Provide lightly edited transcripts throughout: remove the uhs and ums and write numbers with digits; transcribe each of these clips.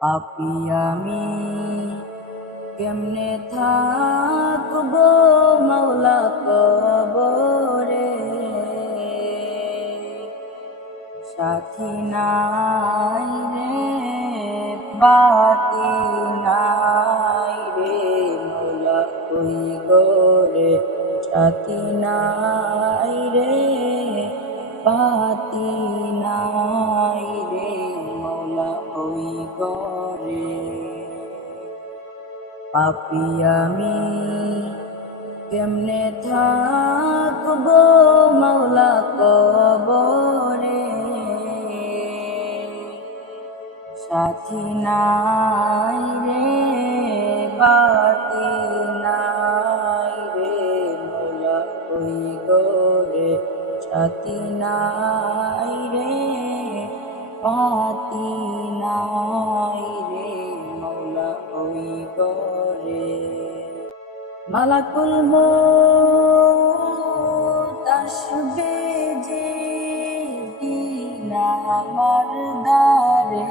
পাপী আমি কেমনে থাকবো মাওলা কবরে, সাথী নাই রে বাতি নাই রে মাওলা কই গোরে, সাথী নাই রে বাতি নাই রে মাওলা কই গোরে। পাপী আমি কেমনে থাকবো মাওলা কবরে, সাথী নাই রে বাতি নাই রে মাওলা কই গোরে, সাথী নাই রে বাতি নাই রে মাওলা কই গোরে। মালাকুল মউত আসবে যেদিন আমার দ্বারে,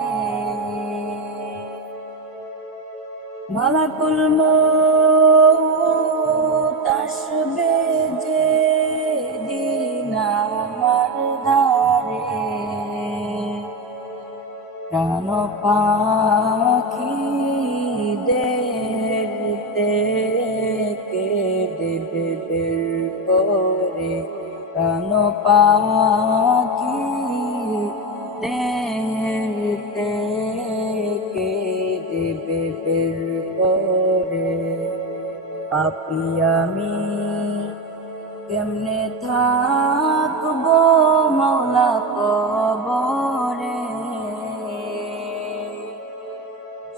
মালাকুল মউত আসবে যেদিন আমার দ্বারে, প্রাণ পাখিদের থেকে দেবে বের করে, প্রাণ পাখিদের থেকে দেবে বের করে। পাপী আমি কেমনে থাকবো মাওলা কবরে,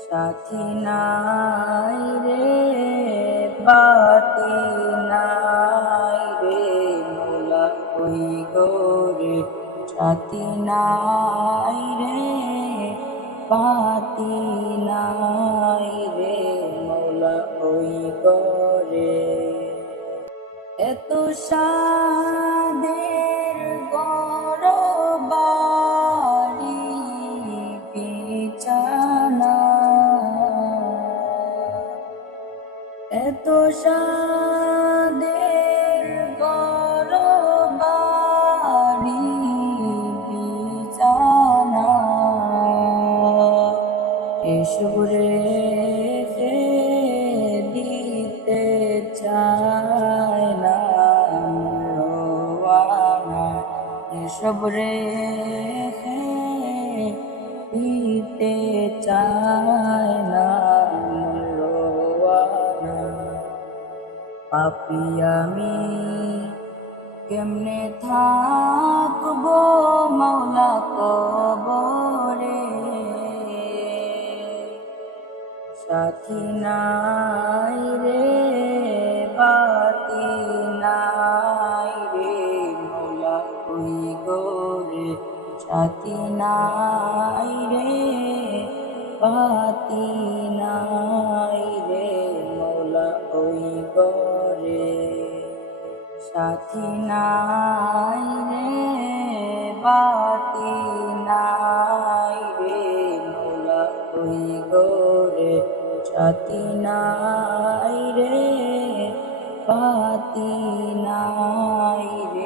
সাথী নাই রে বাতি নাই রে মাওলা কই গোরে, সাথী নাই রে বাতি নাই রে মাওলা কই গোরে। এত সাদের গরবাড়ি বিছানা, এত সাদের গরবাড়ি বিছানা, এসব রেখে দিতে চায় না রোয়ানা, এসব রেখে দিতে চায় না রোয়ানা। পাপী আমি কেমনে থাকবো মাওলা কবরে, সাথী নাই রে বাতি নাই রে মাওলা কই গোরে, সাথী নাই রে বাতি নাই রে মাওলা কই গোরে, সাথী নাই রে বাতি নাই রে মাওলা কই গোরে, সাথী নাই রে বাতি নাই রে।